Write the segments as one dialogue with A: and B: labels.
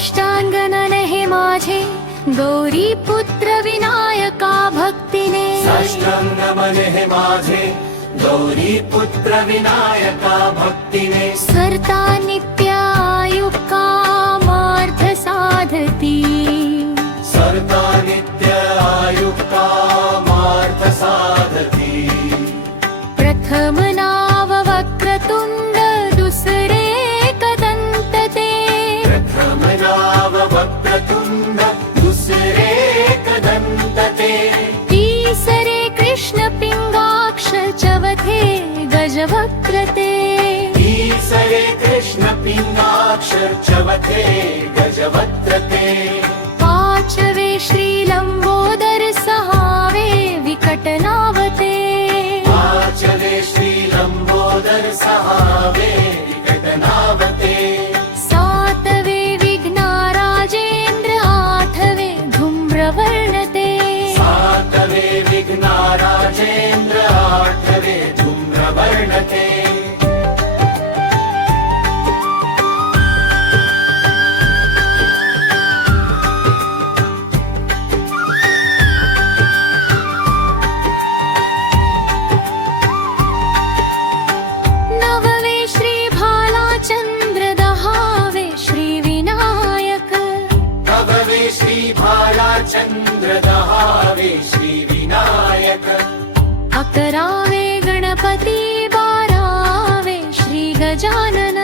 A: अष्टाङ्गन हे माझे गौरी पुत्र विनायका भक्तिने।
B: अष्टाङ्गमने हे माझे गौरी पुत्र विनायका भक्तिने।
A: सर्ता नित्यायुक्तार्थ साधति
B: सर्ता नित्यायुक्तार्थ साधति
A: प्रथम
B: चर्चवते गजवत्रते.
A: न्द्रावे श्रीविनायक। अकरावे गणपति बारावे श्री गजानन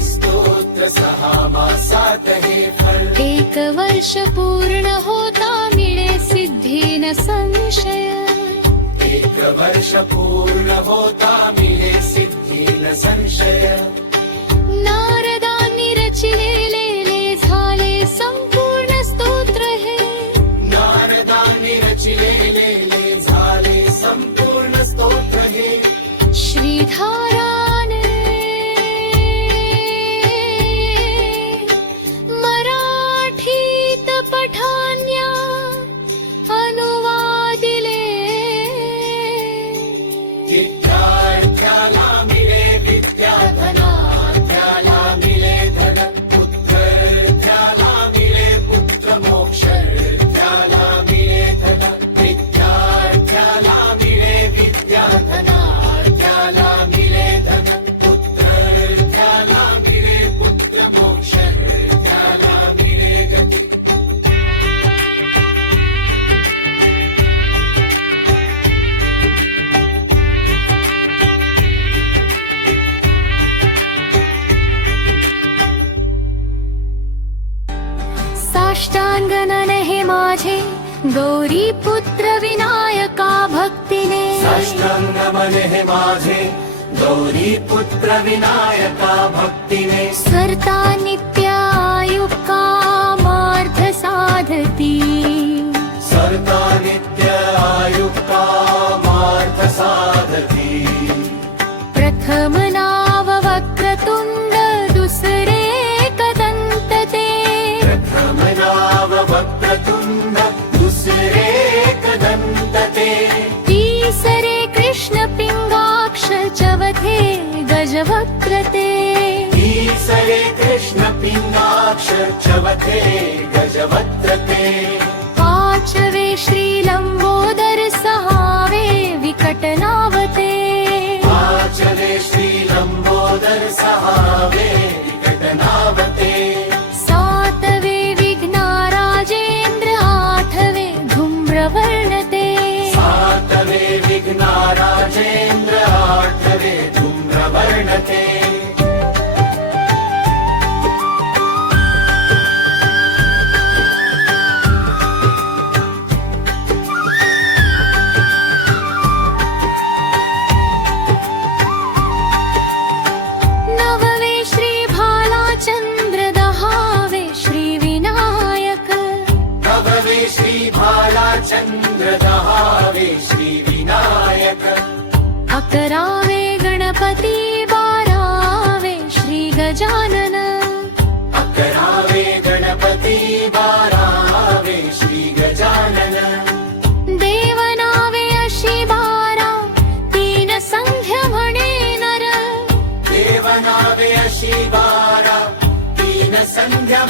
A: स्तोत्र
B: पूर्ण होता मिळे सिद्धी न संशय
A: एकवर्ष पूर्ण होता मिळे सिद्धी न संशय। गौरी पुत्र विनायका भक्तिने
B: माझे गौरी पुत्र विनायका भक्तिने।
A: सर्ता नित्यायुक् कामार्थ साधति
B: सर्ता चर्चवते गजवत्रे आचरे श्रीलम्बो
A: సంధ్యా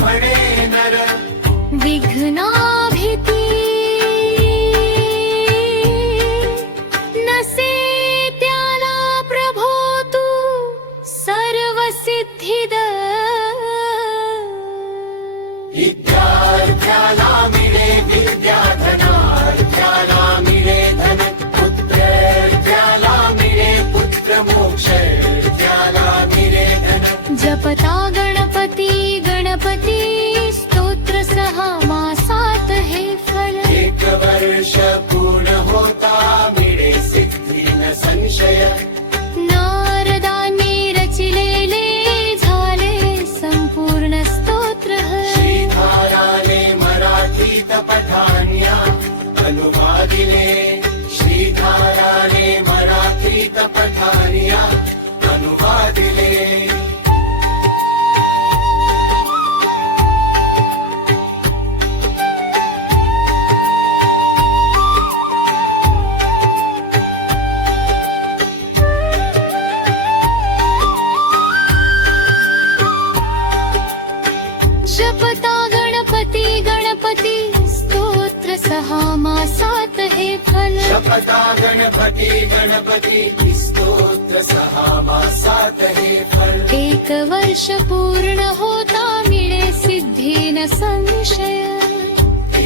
A: गणपते
B: गणपते
A: स्तोत्र सहामासाकहे फल।
B: एक वर्ष पूर्ण होता होतामिळे सिद्धेन संशय।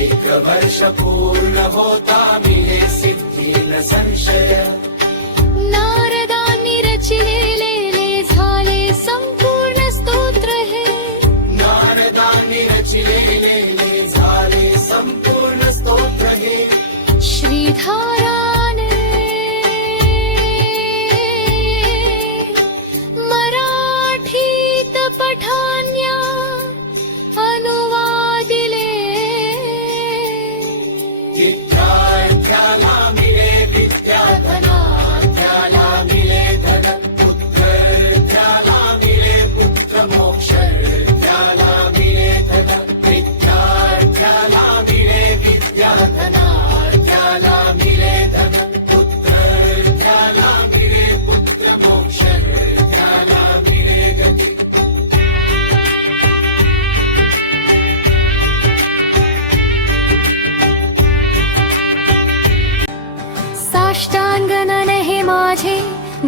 A: एक वर्ष पूर्ण होता होतामिळे सिद्धेन संशय। नारदा निरचिते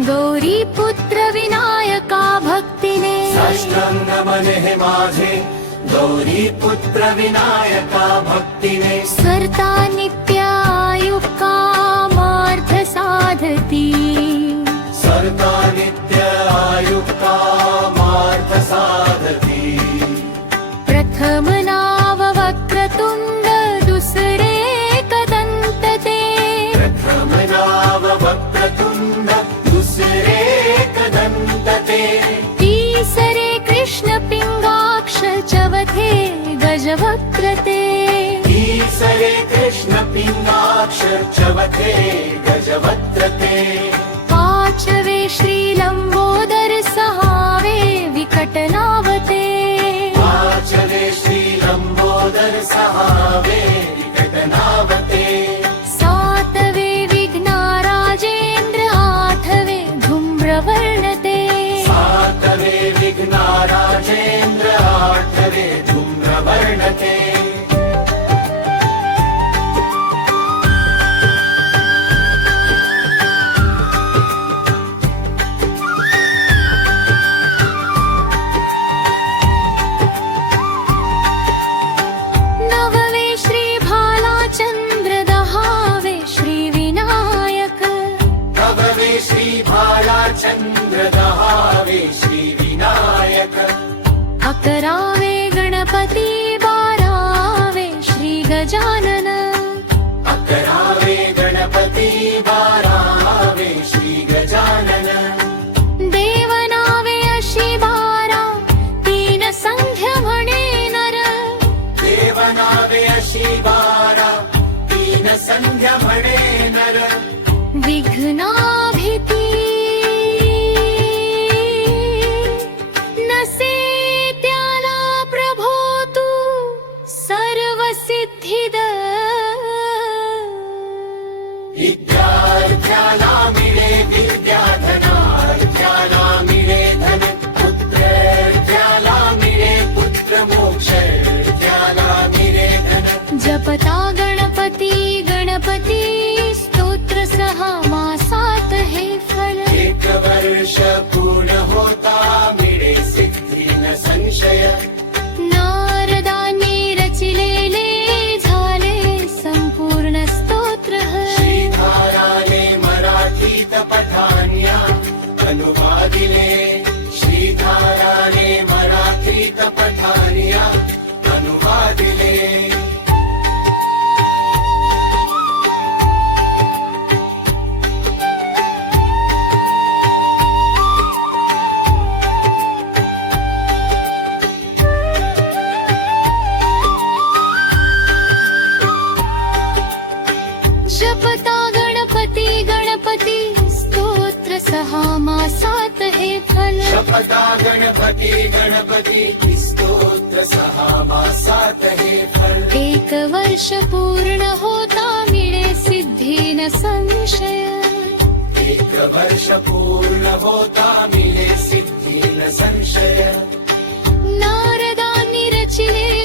A: गौरीपुत्र विनायका भक्तिने
B: अष्टङ्गमने माधे गौरीपुत्र विनायका भक्तिने सर्ता नित्यायुकामार्थ साधति जवत्रते
A: पाचवे श्रीलम्बोदर सहावे विकटनावते।
B: पाचवे श्रीलम्बोदर सहावे विकटनावते।
A: सातवे विघ्नाराजेन्द्र आठवे धूम्रवर्णते।
B: सातवे विघ्नाराजेन्द्र आठवे धूम्रवर्णते।
A: करावे गणपति बारावे श्री गजानन। मा फल। फलपदा गणपति गणपति स्तोत्र सहा मासातः फल। एक वर्ष पूर्ण होतामिळे न संशय।
B: एक वर्ष पूर्ण होतामिळे न संशय।
A: नारदा निरचिने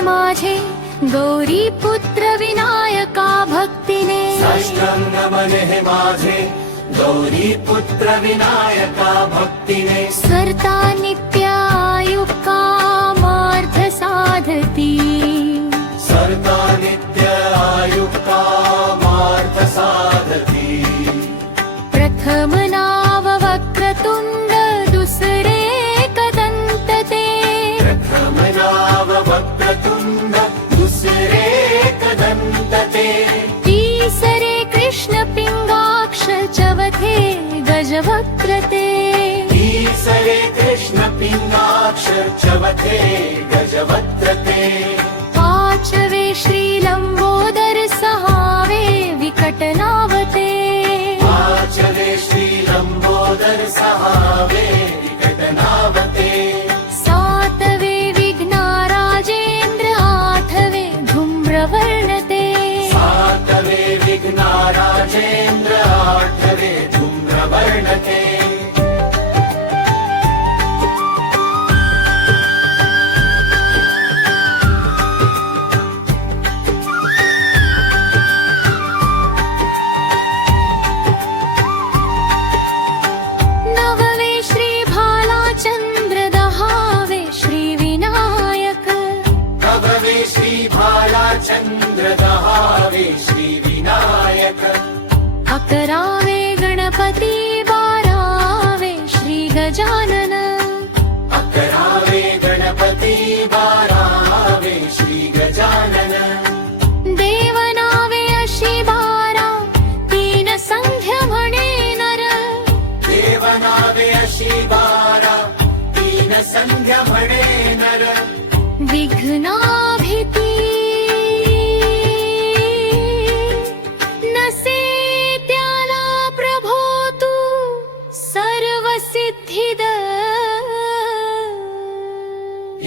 A: माझे गौरी पुत्र विनायका भक्तिने.
B: हे माझे गौरी पुत्र विनायका भक्तिने.
A: सरता नित्यायुकामार्थ साधति.
B: सर्ता नित्यायुकामार्थ साधती. ष्णपि चवते गजवत्रते
A: पाचवे श्रीलम्बोदर सहवे विकटनावते।
B: पाचवे श्रीलम्बोदर सहवे। चन्द्रावे श्रीविनायक।
A: अकरावे गणपति बारावे श्रीगजानन।
B: अकरावे गणपति बारावे श्रीगजानन। देवनावे गजानन बारा तीन संघे नर। देवनावे वेय बारा
A: तीन संघ्य भणे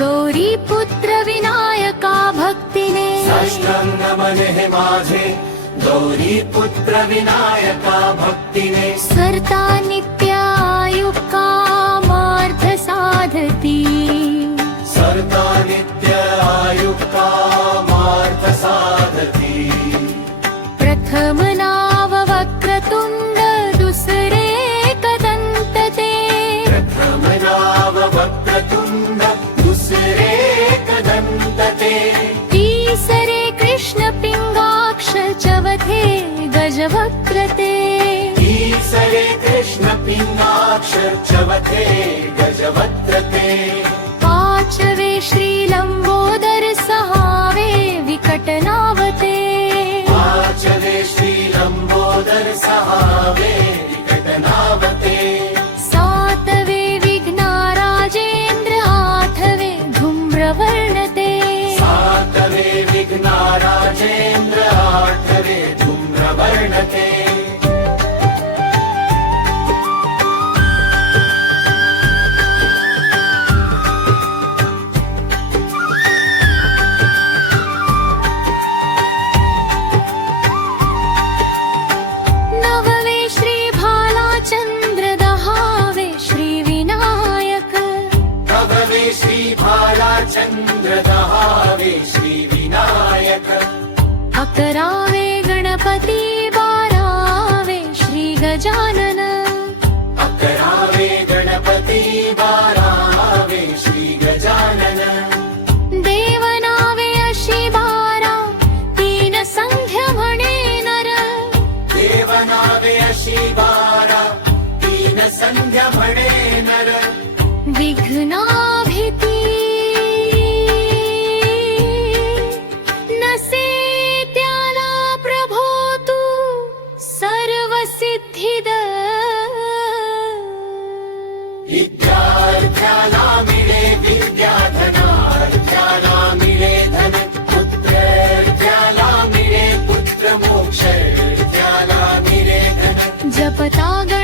A: गौरी पुत्र विनायका भक्तिने
B: अष्टङ्गे माधे गौरी पुत्र विनायका भक्तिने सर्तानि पिङ्गाक्षर्चवते गजवत्रते
A: पाचवे श्रीलम्बोदर सहावे विकटनावते।
B: पाचवे श्रीलम्बोदर सहावे विकटनावते।
A: सातवे विघ्नाराजेन्द्र आठवे धूम्रवर्णते।
B: सातवे विघ्नाराजेन्द्र आठवे धूम्रवर्णते। जा
A: जपता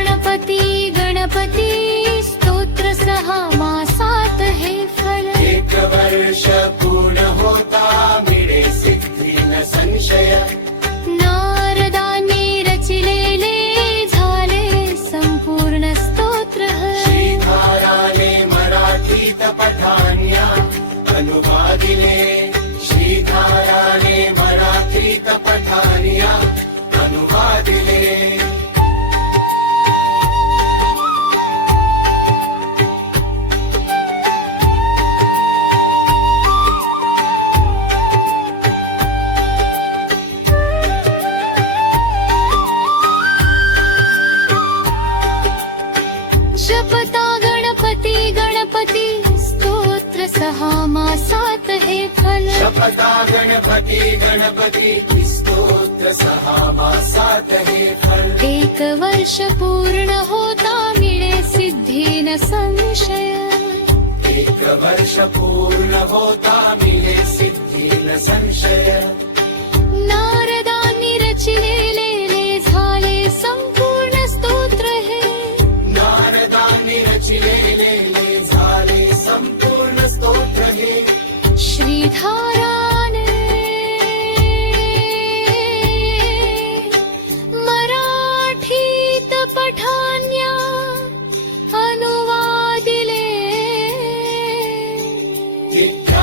A: गणपते
B: गणपति गणपति स्तोत्र सहासा फल।
A: एक वर्ष पूर्ण होतामिळे सिद्धेन संशया। एकवर्ष पूर्ण होतामिळे सिद्धेन संशय। नारदा निरचि ले
B: ले झाले सम्पूर्ण स्तोत्र है।
A: नारदा निरचि ले झाले सम्पूर्ण स्तोत्र है।
B: श्रीधार get.